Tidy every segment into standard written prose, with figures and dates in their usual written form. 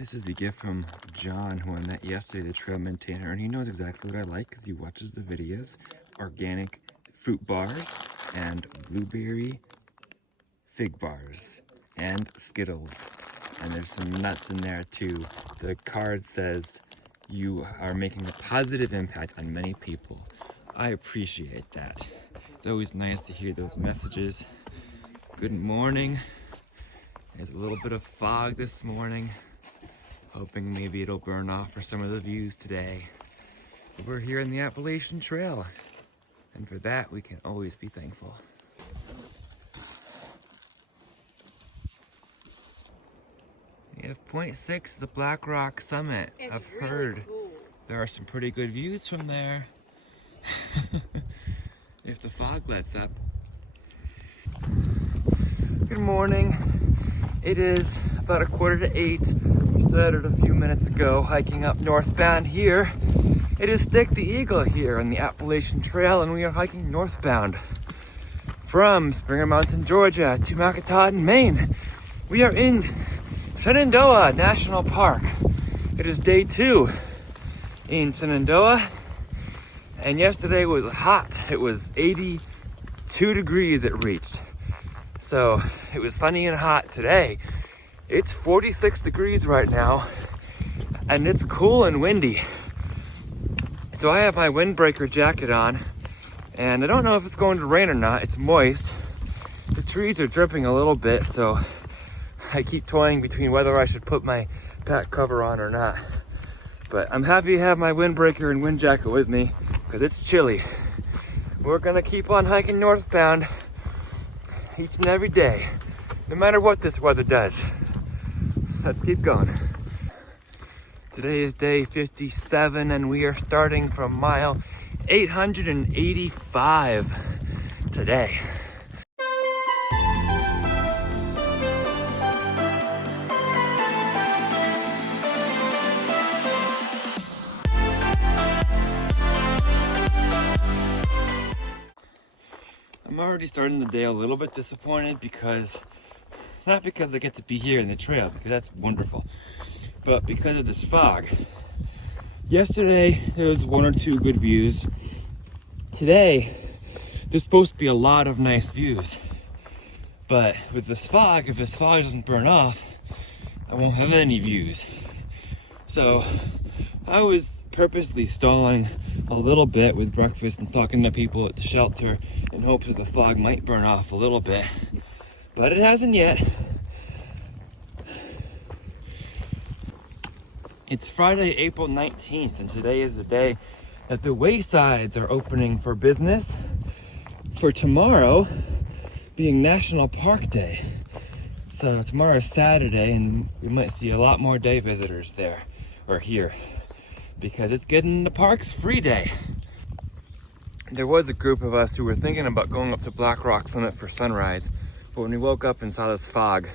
This is the gift from John, who I met yesterday, the trail maintainer, and he knows exactly what I like because he watches the videos. Organic fruit bars and blueberry fig bars and Skittles. And there's some nuts in there too. The card says, "You are making a positive impact on many people." I appreciate that. It's always nice to hear those messages. Good morning. There's a little bit of fog this morning. Hoping maybe it'll burn off for some of the views today. But we're here in the Appalachian Trail, and for that we can always be thankful. We have point 6, the Black Rock Summit. I've heard cool. There are some pretty good views from there. If the fog lets up. Good morning. It is about 7:45. We started a few minutes ago hiking up northbound here. It is Stick the Eagle here on the Appalachian Trail, and we are hiking northbound from Springer Mountain, Georgia to Makatahdin, Maine. We are in Shenandoah National Park. It is day 2 in Shenandoah, and yesterday was hot. It was 82 degrees it reached. So it was sunny and hot today. It's 46 degrees right now, and it's cool and windy. So I have my windbreaker jacket on, and I don't know if it's going to rain or not. It's moist. The trees are dripping a little bit, so I keep toying between whether I should put my pack cover on or not. But I'm happy to have my windbreaker and wind jacket with me, because it's chilly. We're gonna keep on hiking northbound each and every day, no matter what this weather does. Let's keep going. Today is day 57, and we are starting from mile 885 today. I'm already starting the day a little bit disappointed not because I get to be here in the trail, because that's wonderful, but because of this fog. Yesterday, there was 1 or 2 good views. Today, there's supposed to be a lot of nice views. But with this fog, if this fog doesn't burn off, I won't have any views. So I was purposely stalling a little bit with breakfast and talking to people at the shelter in hopes that the fog might burn off a little bit. But it hasn't yet. It's Friday, April 19th, and today is the day that the waysides are opening for business for tomorrow being National Park Day. So tomorrow is Saturday, and we might see a lot more day visitors there, or here, because it's getting the park's free day. There was a group of us who were thinking about going up to Black Rock Summit for sunrise, but when we woke up and saw this fog,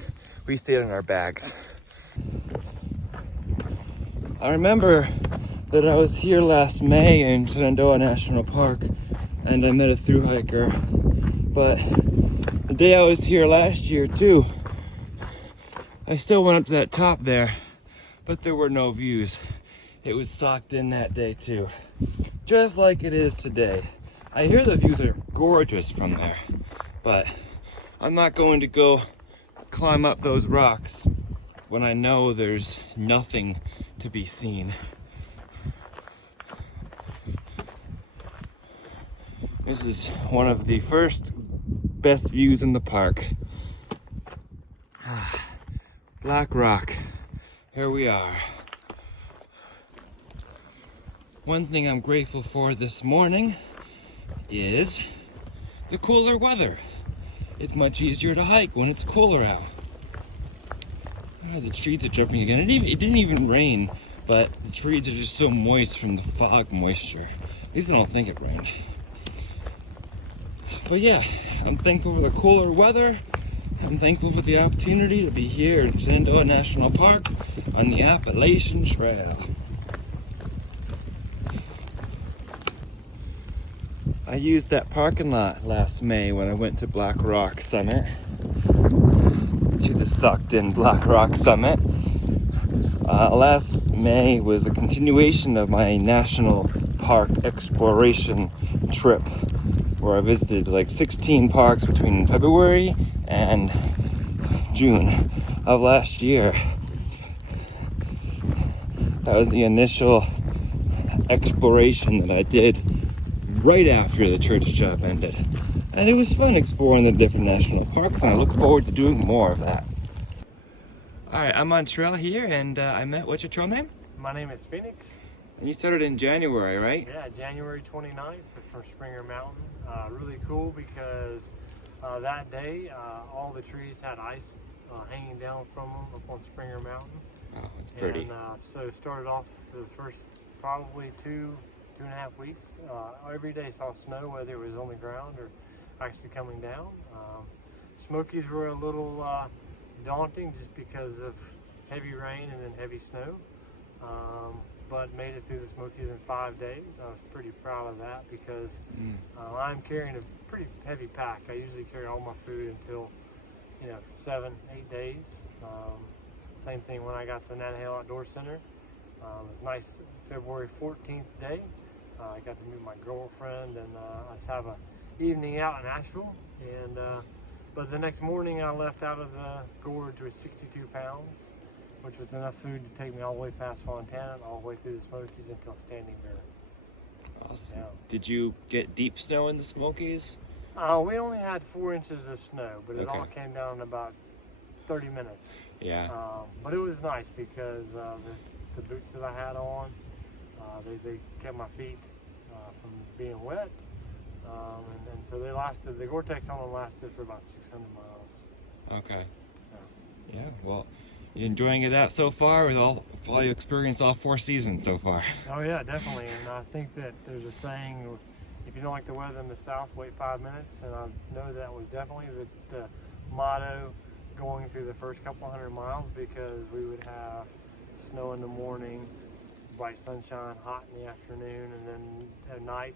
we stayed in our bags. I remember that I was here last May in Shenandoah National Park, and I met a thru-hiker, but the day I was here last year too, I still went up to that top there, but there were no views. It was socked in that day too, just like it is today. I hear the views are gorgeous from there, but I'm not going to go climb up those rocks when I know there's nothing to be seen. This is one of the first best views in the park. Black Rock, here we are. One thing I'm grateful for this morning is the cooler weather. It's much easier to hike when it's cooler out. Oh, the trees are jumping again. It didn't even rain, but the trees are just so moist from the fog moisture. At least I don't think it rained. But yeah, I'm thankful for the cooler weather. I'm thankful for the opportunity to be here in Shenandoah National Park on the Appalachian Trail. I used that parking lot last May when I went to Black Rock Summit, to the sucked in Black Rock Summit. Last May was a continuation of my national park exploration trip, where I visited like 16 parks between February and June of last year. That was the initial exploration that I did right after the church shop ended. And it was fun exploring the different national parks, and I look forward to doing more of that. Alright, I'm on trail here, and what's your trail name? My name is Phoenix. And you started in January, right? Yeah, January 29th from Springer Mountain. Really cool because that day all the trees had ice hanging down from them up on Springer Mountain. Oh, it's pretty. And so started off for the first probably 2.5 weeks. Every day saw snow, whether it was on the ground or actually coming down. Smokies were a little daunting just because of heavy rain and then heavy snow. But made it through the Smokies in 5 days. I was pretty proud of that because I'm carrying a pretty heavy pack. I usually carry all my food until 7-8 days. Same thing when I got to the Nanahail Outdoor Center. It was a nice February 14th day. I got to meet my girlfriend and us have a evening out in Asheville. And but the next morning I left out of the gorge with 62 pounds, which was enough food to take me all the way past Fontana and all the way through the Smokies until Standing Bear. Awesome. Yeah. Did you get deep snow in the Smokies? We only had 4 inches of snow, but it Okay. all came down in about 30 minutes. Yeah. But it was nice because the boots that I had on, they kept my feet from being wet. And so they lasted, the Gore-Tex on them lasted for about 600 miles. Okay. Yeah, well, you enjoying it out so far with all you experienced all 4 seasons so far? Oh yeah, definitely. And I think that there's a saying, if you don't like the weather in the south, wait 5 minutes. And I know that was definitely the motto going through the first couple hundred miles, because we would have snow in the morning, bright sunshine, hot in the afternoon, and then at night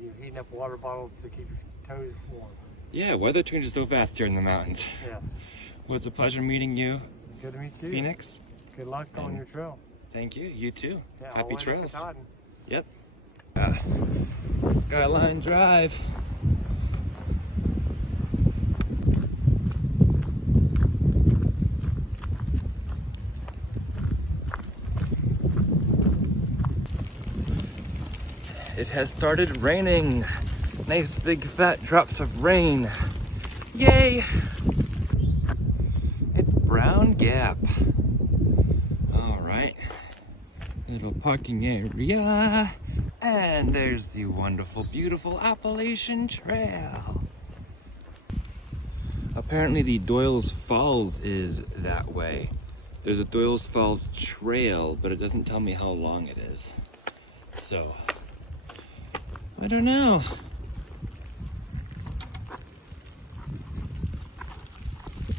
you're heating up water bottles to keep your toes warm. Yeah, weather changes so fast here in the mountains. Yes. Well, it's a pleasure meeting you, Good to meet you. Phoenix. Good luck on your trail. Thank you. You too. Yeah, I'll Happy wait up trails. to Cotton. Yep. Skyline Drive. It has started raining. Nice big fat drops of rain. Yay! It's Brown Gap. All right. Little parking area. And there's the wonderful, beautiful Appalachian Trail. Apparently the Doyle's Falls is that way. There's a Doyle's Falls trail, but it doesn't tell me how long it is. So, I don't know.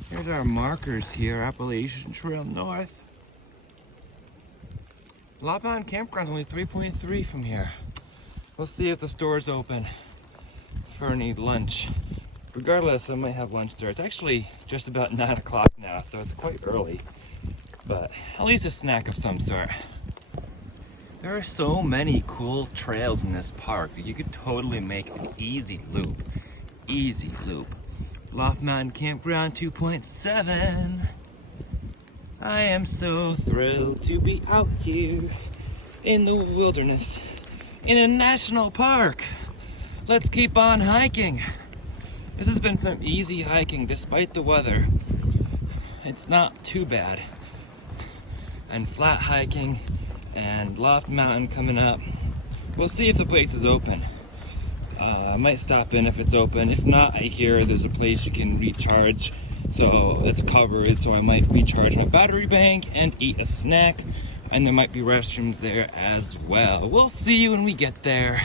Here's our markers here, Appalachian Trail North. Lockbound Campground's only 3.3 from here. We'll see if the store's open for any lunch. Regardless, I might have lunch there. It's actually just about 9 o'clock now, so it's quite early. But at least a snack of some sort. There are so many cool trails in this park. You could totally make an easy loop. Easy loop. Loft Mountain Campground 2.7. I am so thrilled to be out here in the wilderness, in a national park. Let's keep on hiking. This has been some easy hiking despite the weather. It's not too bad. And flat hiking and Loft Mountain coming up. We'll see if the place is open. I might stop in if it's open. If not, I hear there's a place you can recharge, so it's covered, so I might recharge my battery bank and eat a snack, and there might be restrooms there as well. We'll see you when we get there.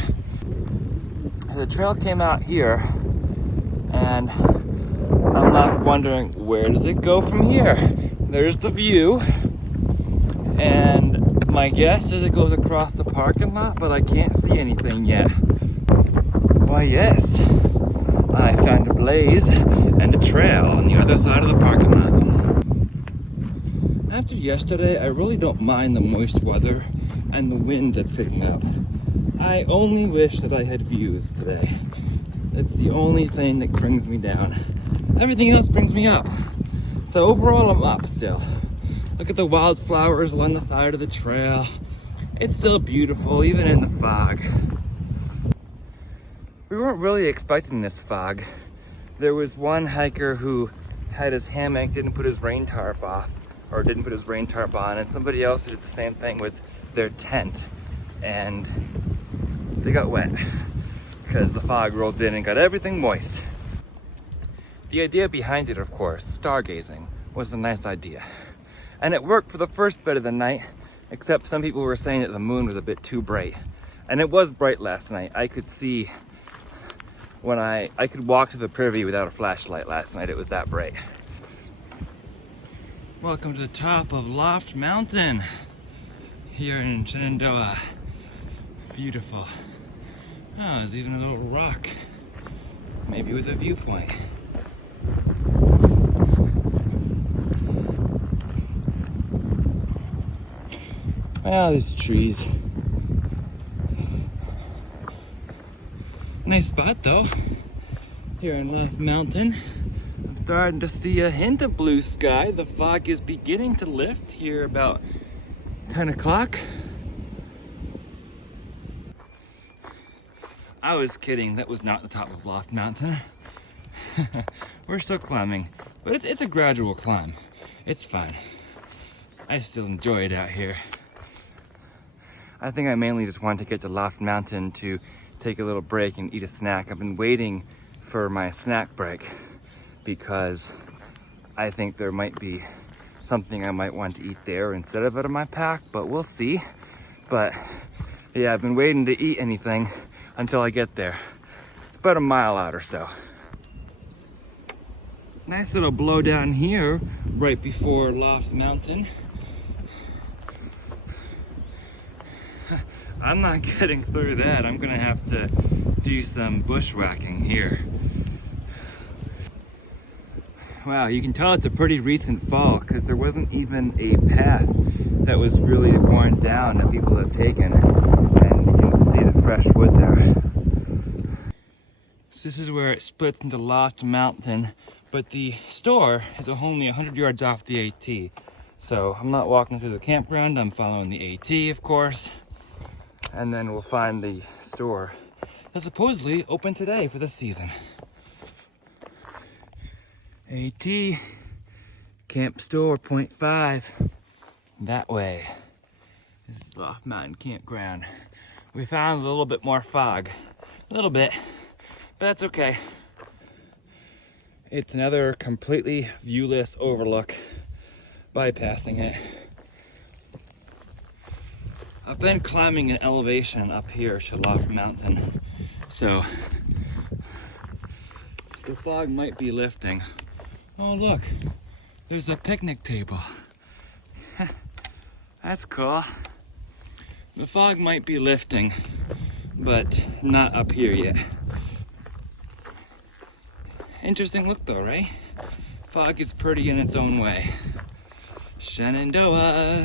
The trail came out here, and I'm left wondering, where does it go from here? There's the view, and my guess is it goes across the parking lot, but I can't see anything yet. Why, yes, I found a blaze and a trail on the other side of the parking lot. After yesterday, I really don't mind the moist weather and the wind that's picking up. I only wish that I had views today. It's the only thing that brings me down. Everything else brings me up. So overall, I'm up still. Look at the wildflowers along the side of the trail. It's still beautiful, even in the fog. We weren't really expecting this fog. There was one hiker who had his hammock, didn't put his rain tarp off, or didn't put his rain tarp on, and somebody else did the same thing with their tent, and they got wet because the fog rolled in and got everything moist. The idea behind it, of course, stargazing, was a nice idea. And it worked for the first bit of the night, except some people were saying that the moon was a bit too bright. And it was bright last night. I could see when I could walk to the privy without a flashlight last night. It was that bright. Welcome to the top of Loft Mountain here in Shenandoah. Beautiful. Oh, there's even a little rock, maybe with a viewpoint. Well, there's trees. Nice spot though, here in Loft Mountain. I'm starting to see a hint of blue sky. The fog is beginning to lift here about 10 o'clock. I was kidding, that was not the top of Loft Mountain. We're still climbing, but it's a gradual climb. It's fun. I still enjoy it out here. I think I mainly just wanted to get to Loft Mountain to take a little break and eat a snack. I've been waiting for my snack break because I think there might be something I might want to eat there instead of out of my pack, but we'll see. But yeah, I've been waiting to eat anything until I get there. It's about a mile out or so. Nice little blow down here right before Loft Mountain. I'm not getting through that. I'm gonna have to do some bushwhacking here. Wow, you can tell it's a pretty recent fall because there wasn't even a path that was really worn down that people have taken. And you can see the fresh wood there. So this is where it splits into Loft Mountain, but the store is only 100 yards off the AT. So I'm not walking through the campground, I'm following the AT, of course. And then we'll find the store that's supposedly open today for the season. AT, Camp Store, 0.5, that way. This is Loft Mountain Campground. We found a little bit more fog, a little bit, but that's okay. It's another completely viewless overlook, bypassing it. I've been climbing an elevation up here to Loft Mountain, so the fog might be lifting. Oh look, there's a picnic table. That's cool. The fog might be lifting, but not up here yet. Interesting look though, right? Fog is pretty in its own way. Shenandoah.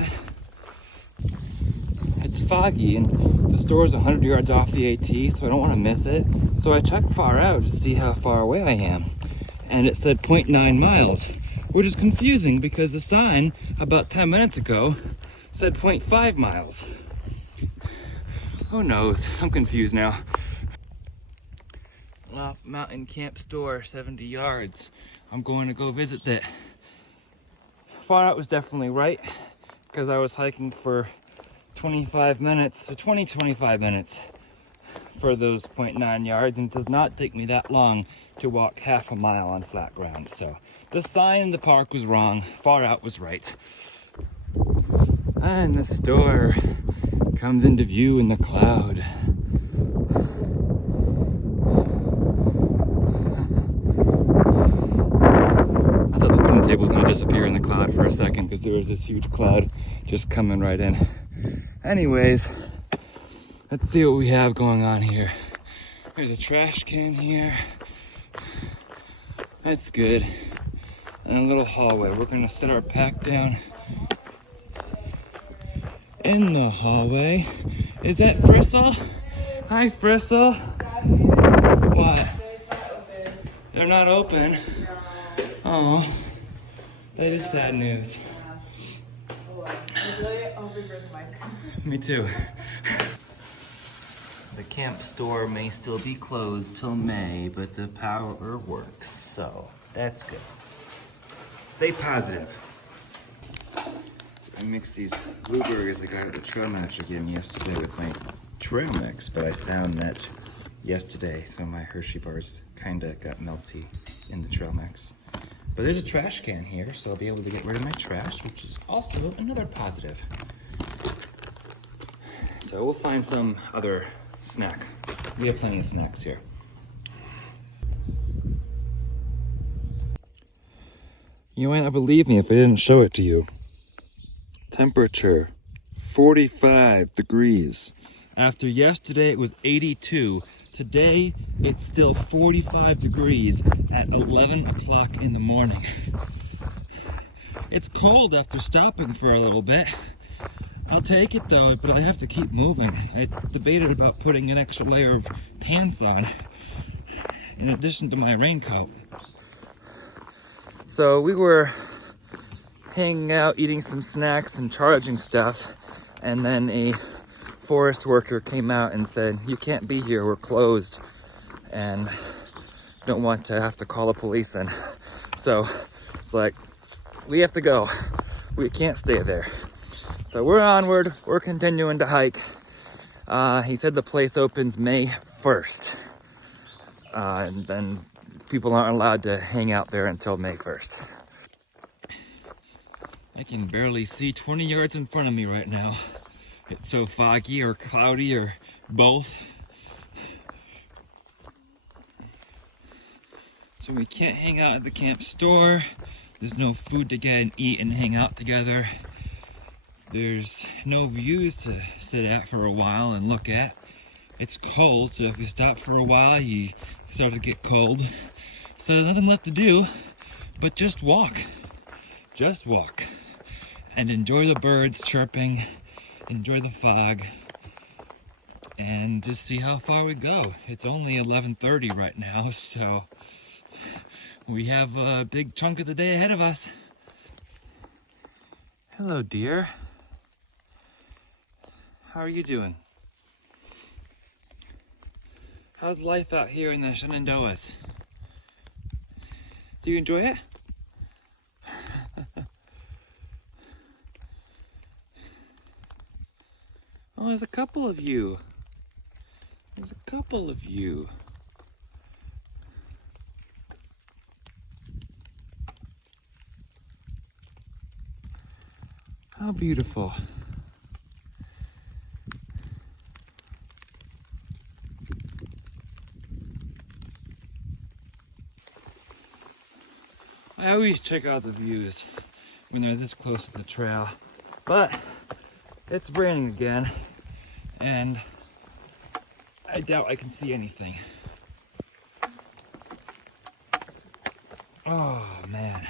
It's foggy and the store is 100 yards off the AT, so I don't want to miss it. So I checked far out to see how far away I am. And it said 0.9 miles, which is confusing because the sign about 10 minutes ago said 0.5 miles. Who knows? I'm confused now. Loft Mountain Camp Store, 70 yards. I'm going to go visit it. Far out was definitely right because I was hiking for 25 minutes, so 25 minutes for those 0.9 yards, and it does not take me that long to walk half a mile on flat ground. So the sign in the park was wrong, far out was right. And the store comes into view in the cloud. I thought the picnic table was going to disappear in the cloud for a second because there was this huge cloud just coming right in. Anyways, let's see what we have going on here. There's a trash can here. That's good. And a little hallway. We're gonna set our pack down in the hallway. Is that Fristle? Hi, Fristle. What? They're not open. Oh, that is sad news. Me too. The camp store may still be closed till May, but the power works, so that's good. Stay positive. So I mixed these blueberries I got at the trail manager gave me yesterday with my trail mix, but I found that yesterday some of my Hershey bars kinda got melty in the trail mix. But there's a trash can here, so I'll be able to get rid of my trash, which is also another positive. So we'll find some other snack. We have plenty of snacks here. You might not believe me if I didn't show it to you. Temperature, 45 degrees. After yesterday it was 82. Today it's still 45 degrees at 11 o'clock in the morning. It's cold after stopping for a little bit. I'll take it though, but I have to keep moving. I debated about putting an extra layer of pants on in addition to my raincoat. So we were hanging out, eating some snacks and charging stuff, and then a forest worker came out and said, "You can't be here, we're closed, and don't want to have to call the police in." So it's like, we have to go. We can't stay there. So we're onward, we're continuing to hike. He said the place opens May 1st. And then people aren't allowed to hang out there until May 1st. I can barely see 20 yards in front of me right now. It's so foggy or cloudy or both. So we can't hang out at the camp store. There's no food to get and eat and hang out together. There's no views to sit at for a while and look at. It's cold, so if you stop for a while, you start to get cold. So there's nothing left to do but just walk. Just walk. And enjoy the birds chirping, enjoy the fog, and just see how far we go. It's only 11:30 right now, so we have a big chunk of the day ahead of us. Hello, dear. How are you doing? How's life out here in the Shenandoahs? Do you enjoy it? Oh, there's a couple of you. There's a couple of you. How beautiful. I always check out the views when they're this close to the trail, but it's raining again, and I doubt I can see anything. Oh man,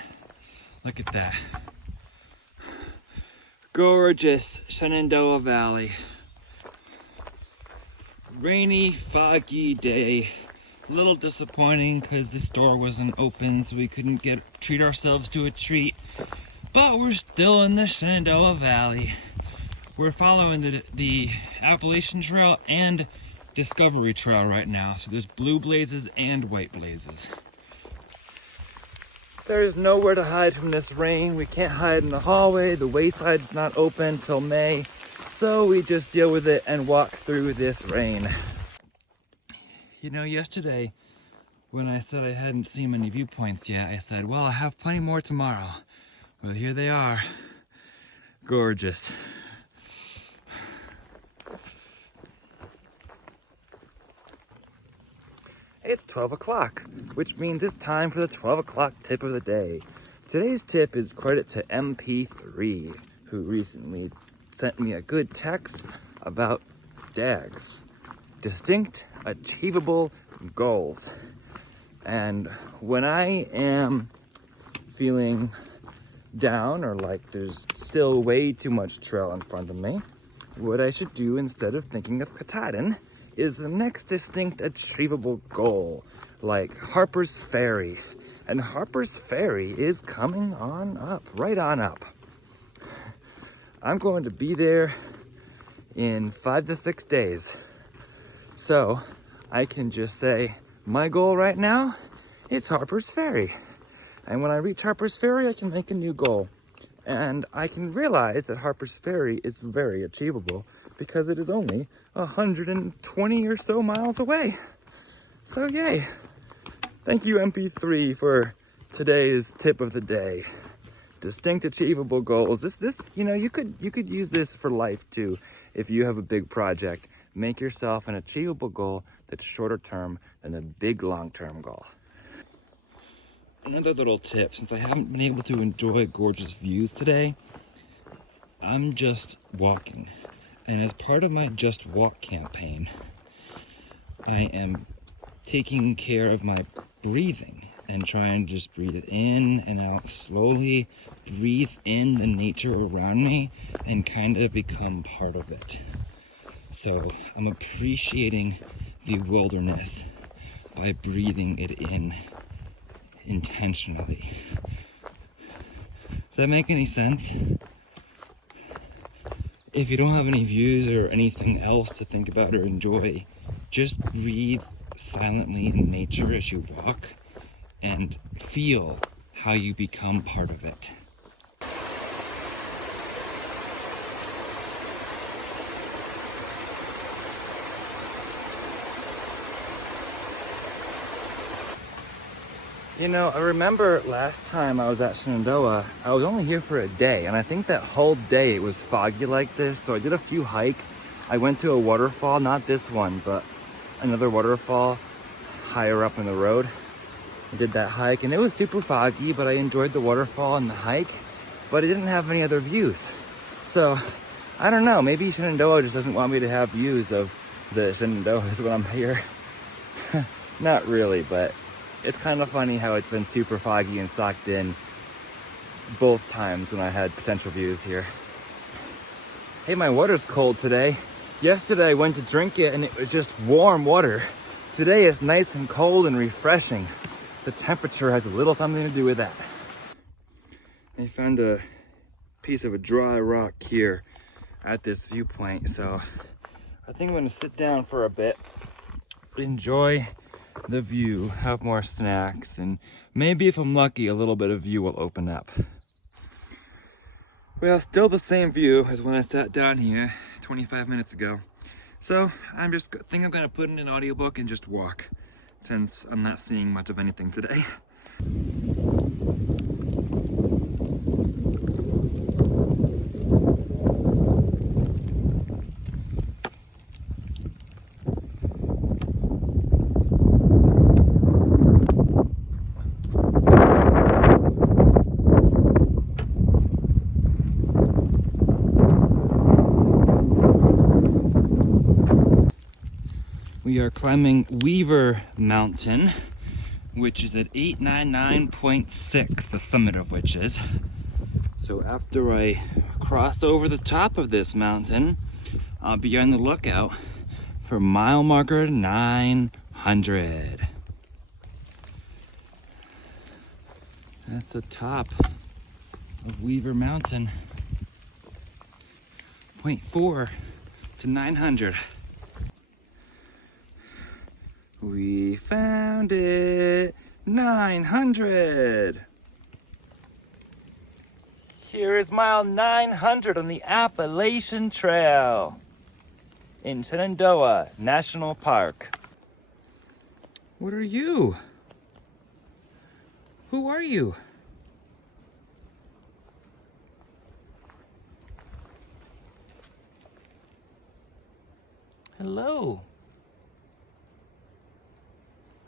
look at that. Gorgeous Shenandoah Valley. Rainy, foggy day. A little disappointing because the store wasn't open, so we couldn't treat ourselves to a treat. But we're still in the Shenandoah Valley. We're following the Appalachian Trail and Discovery Trail right now. So there's blue blazes and white blazes. There is nowhere to hide from this rain. We can't hide in the hallway. The wayside's not open till May. So we just deal with it and walk through this rain. You know, yesterday when I said I hadn't seen many viewpoints yet, I said, well, I have plenty more tomorrow. Well, here they are. Gorgeous. It's 12 o'clock, which means it's time for the 12 o'clock tip of the day. Today's tip is credit to MP3, who recently sent me a good text about DAGs. Distinct, achievable goals. And when I am feeling down or like there's still way too much trail in front of me, what I should do instead of thinking of Katahdin is the next distinct achievable goal, like Harper's Ferry. And Harper's Ferry is coming on up, right on up. I'm going to be there in 5 to 6 days. So I can just say, my goal right now, it's Harper's Ferry. And when I reach Harper's Ferry, I can make a new goal. And I can realize that Harper's Ferry is very achievable because it is only 120 or so miles away. So yay. Thank you, MP3, for today's tip of the day. Distinct achievable goals. This, you could use this for life too. If you have a big project, make yourself an achievable goal that's shorter term than a big long-term goal. Another little tip, since I haven't been able to enjoy gorgeous views today, I'm just walking. And as part of my Just Walk campaign, I am taking care of my breathing and trying to just breathe it in and out slowly, breathe in the nature around me and kind of become part of it. So I'm appreciating the wilderness by breathing it in intentionally. Does that make any sense? If you don't have any views or anything else to think about or enjoy, just breathe silently in nature as you walk and feel how you become part of it. I remember last time I was at Shenandoah, I was only here for a day, and I think that whole day it was foggy like this, so I did a few hikes. I went to a waterfall, not this one, but another waterfall higher up in the road. I did that hike, and it was super foggy, but I enjoyed the waterfall and the hike, but it didn't have any other views. So, I don't know, maybe Shenandoah just doesn't want me to have views of the Shenandoahs when I'm here. Not really, but it's kind of funny how it's been super foggy and socked in both times when I had potential views here. Hey, my water's cold today. Yesterday I went to drink it and it was just warm water. Today it's nice and cold and refreshing. The temperature has a little something to do with that. I found a piece of a dry rock here at this viewpoint, so I think I'm gonna sit down for a bit, enjoy the view, have more snacks, and maybe if I'm lucky, a little bit of view will open up. Well, still the same view as when I sat down here 25 minutes ago. So I think I'm gonna put in an audiobook and just walk, since I'm not seeing much of anything today. We are climbing Weaver Mountain, which is at 899.6, the summit of which is. So after I cross over the top of this mountain, I'll be on the lookout for mile marker 900. That's the top of Weaver Mountain. 0.4 to 900. We found it! 900! Here is mile 900 on the Appalachian Trail in Shenandoah National Park. What are you? Who are you? Hello.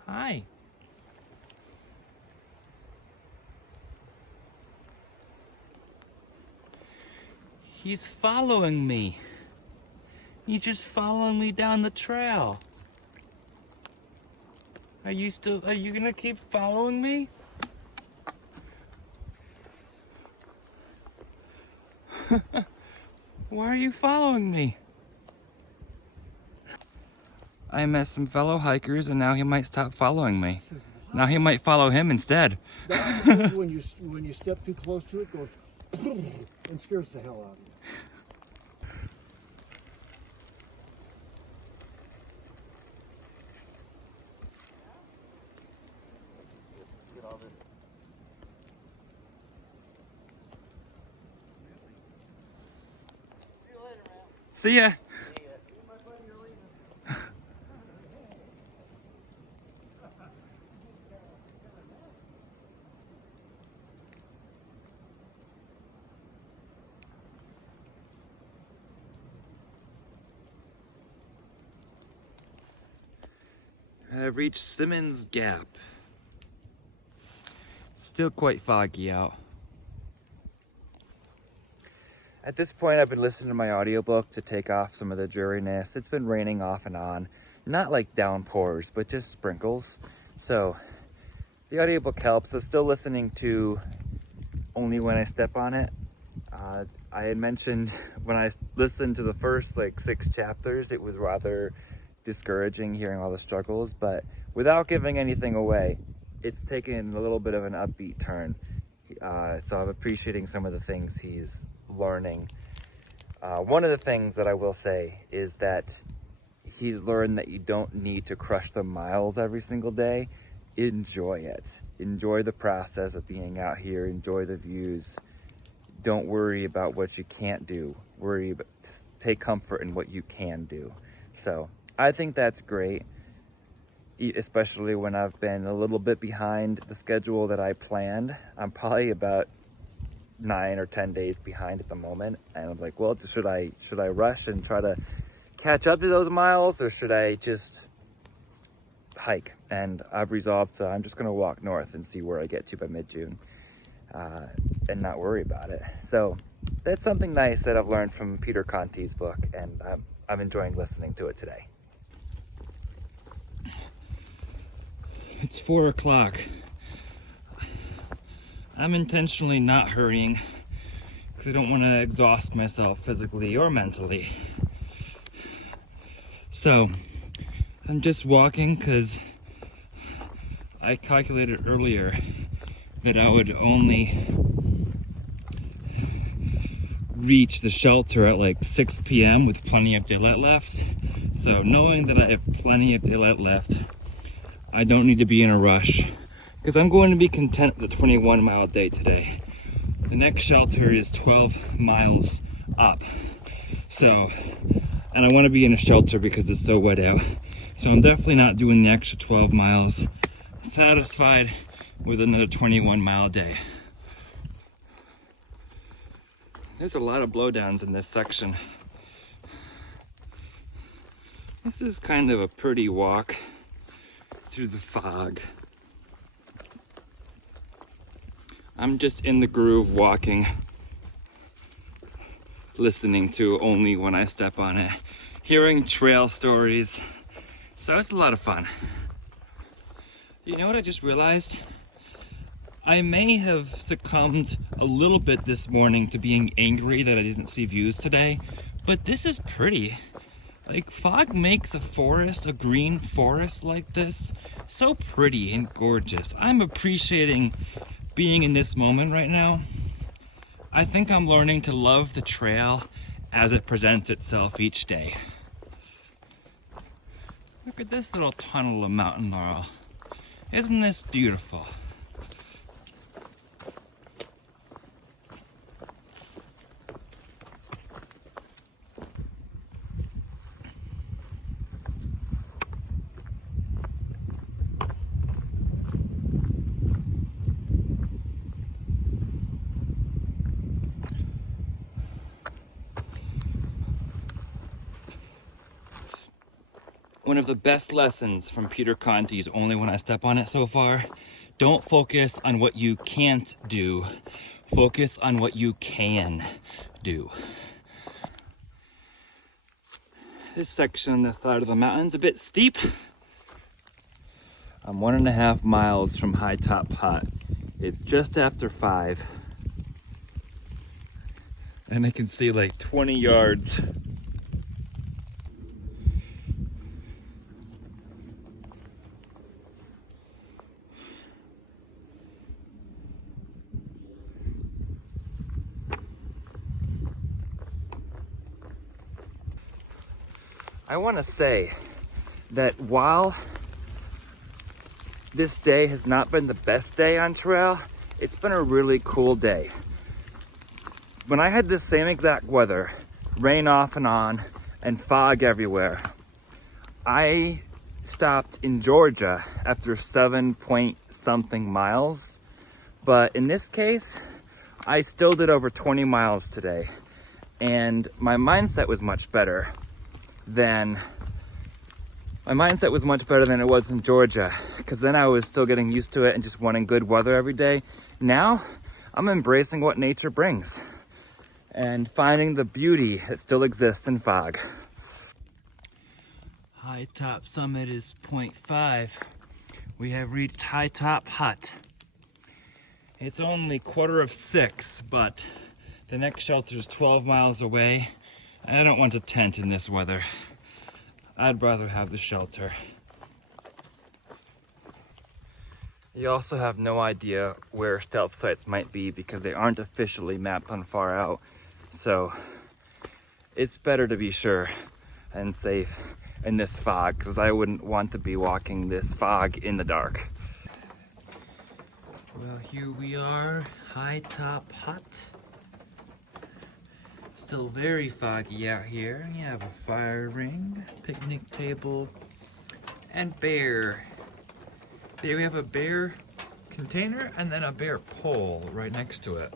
Hi. He's following me. He's just following me down the trail. Are you gonna keep following me? Why are you following me? I met some fellow hikers and now he might stop following me. Now he might follow him instead. That's because when you step too close to it, it goes and scares the hell out of you. See ya. I've reached Simmons Gap. Still quite foggy out. At this point, I've been listening to my audiobook to take off some of the dreariness. It's been raining off and on. Not like downpours, but just sprinkles. So the audiobook helps. I'm still listening to Only When I Step on It. I had mentioned when I listened to the first 6 chapters, it was rather discouraging hearing all the struggles, but without giving anything away, it's taken a little bit of an upbeat turn. So I'm appreciating some of the things he's learning. One of the things that I will say is that he's learned that you don't need to crush the miles every single day. Enjoy it. Enjoy the process of being out here. Enjoy the views. Don't worry about what you can't do. Take comfort in what you can do. So I think that's great, especially when I've been a little bit behind the schedule that I planned. I'm probably about 9 or 10 days behind at the moment, and I'm like, well, should I rush and try to catch up to those miles, or should I just hike? And I've resolved I'm just gonna walk north and see where I get to by mid-June, and not worry about it. So that's something nice that I've learned from Peter Conti's book, and I'm enjoying listening to it today. It's 4 o'clock. I'm intentionally not hurrying because I don't want to exhaust myself physically or mentally. So I'm just walking because I calculated earlier that I would only reach the shelter at 6 p.m. with plenty of daylight left. So knowing that I have plenty of daylight left, I don't need to be in a rush because I'm going to be content with the 21-mile day today. The next shelter is 12 miles up. So, and I want to be in a shelter because it's so wet out. So I'm definitely not doing the extra 12 miles. Satisfied with another 21-mile day. There's a lot of blowdowns in this section. This is kind of a pretty walk through the fog. I'm just in the groove walking, listening to Only When I Step on It, hearing trail stories. So it's a lot of fun. You know what I just realized? I may have succumbed a little bit this morning to being angry that I didn't see views today, but this is pretty. Fog makes a forest, a green forest like this, so pretty and gorgeous. I'm appreciating being in this moment right now. I think I'm learning to love the trail as it presents itself each day. Look at this little tunnel of mountain laurel. Isn't this beautiful? One of the best lessons from Peter Conti's Only When I Step on It so far: don't focus on what you can't do, focus on what you can do. This section on the side of the mountain's a bit steep. I'm 1.5 miles from High Top Hut. It's just after 5. and I can see like 20 yards. I want to say that while this day has not been the best day on trail, it's been a really cool day. When I had this same exact weather, rain off and on, and fog everywhere, I stopped in Georgia after 7-point-something miles. But in this case, I still did over 20 miles today. And my mindset was much better than it was in Georgia, because then I was still getting used to it and just wanting good weather every day. Now I'm embracing what nature brings and finding the beauty that still exists in fog. High top summit is 0.5. We have reached High Top Hut. It's only 5:45, but the next shelter is 12 miles away. I don't want to tent in this weather. I'd rather have the shelter. You also have no idea where stealth sites might be because they aren't officially mapped on Far Out. So it's better to be sure and safe in this fog, because I wouldn't want to be walking this fog in the dark. Well, here we are, High Top Hut. Still very foggy out here. You have a fire ring, picnic table, and bear. There we have a bear container and then a bear pole right next to it.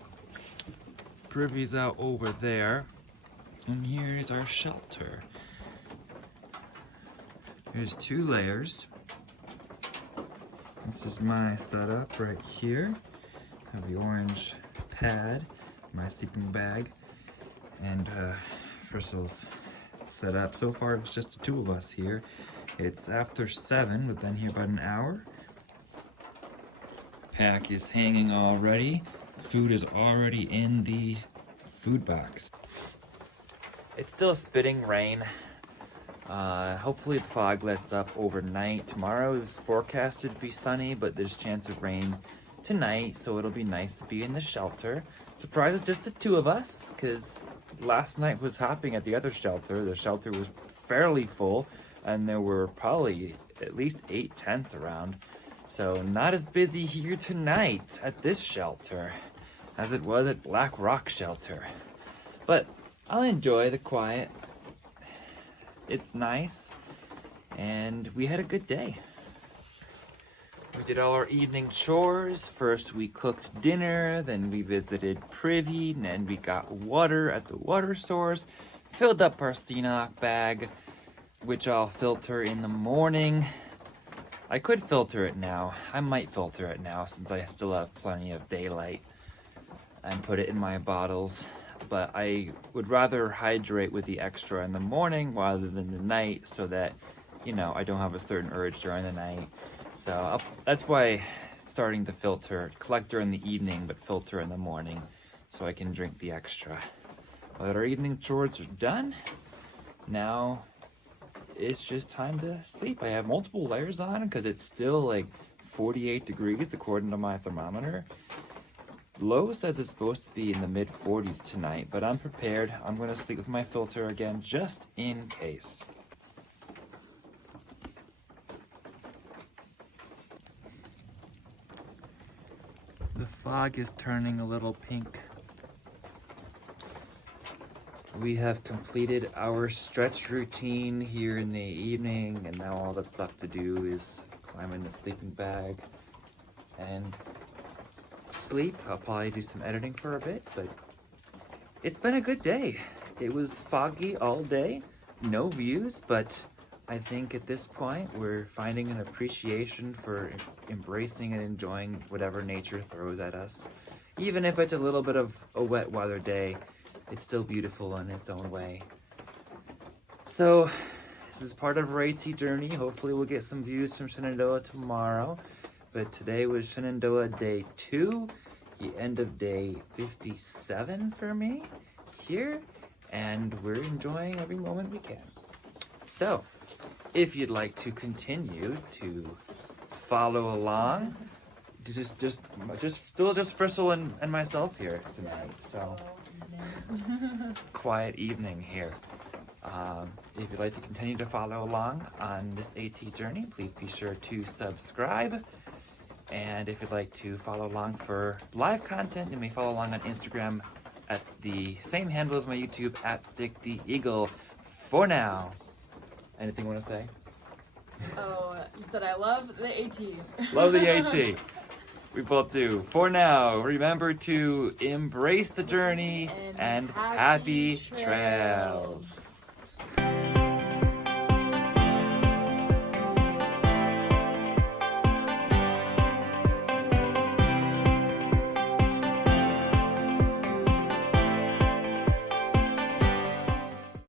Privy's out over there, and here's our shelter. There's 2 layers. This is my setup right here. I have the orange pad, my sleeping bag, and Bristle's set up. So far it's just the 2 of us here. It's after 7, we've been here about an hour. Pack is hanging already. Food is already in the food box. It's still spitting rain. Hopefully the fog lets up overnight. Tomorrow is forecasted to be sunny, but there's a chance of rain tonight, so it'll be nice to be in the shelter. Surprised it's just the 2 of us, because last night was hopping at the other shelter. The shelter was fairly full, and there were probably at least 8 tents around. So not as busy here tonight at this shelter as it was at Black Rock Shelter. But I'll enjoy the quiet. It's nice, and we had a good day. We did all our evening chores. First we cooked dinner, then we visited Privy, and then we got water at the water source, filled up our CNOC bag, which I'll filter in the morning. I could filter it now. I might filter it now since I still have plenty of daylight, and put it in my bottles. But I would rather hydrate with the extra in the morning rather than the night, so that, you know, I don't have a certain urge during the night. So that's why starting to filter, collect during the evening, but filter in the morning, so I can drink the extra. But our evening chores are done. Now it's just time to sleep. I have multiple layers on because it's still like 48 degrees according to my thermometer. Low says it's supposed to be in the mid 40s tonight, but I'm prepared. I'm going to sleep with my filter again just in case. The fog is turning a little pink. We have completed our stretch routine here in the evening, and now all that's left to do is climb in the sleeping bag and sleep. I'll probably do some editing for a bit, but it's been a good day. It was foggy all day, no views, but I think at this point we're finding an appreciation for embracing and enjoying whatever nature throws at us. Even if it's a little bit of a wet weather day, it's still beautiful in its own way. So this is part of our AT journey. Hopefully we'll get some views from Shenandoah tomorrow. But today was Shenandoah day 2, the end of day 57 for me here, and we're enjoying every moment we can. So, if you'd like to continue to follow along, just Frissel and myself here tonight. So, quiet evening here. If you'd like to continue to follow along on this AT journey, please be sure to subscribe. And if you'd like to follow along for live content, you may follow along on Instagram at the same handle as my YouTube, at Stick the Eagle. For now, anything you want to say? Oh, just that I love the AT. Love the AT. We both do. For now, remember to embrace the journey and happy trails.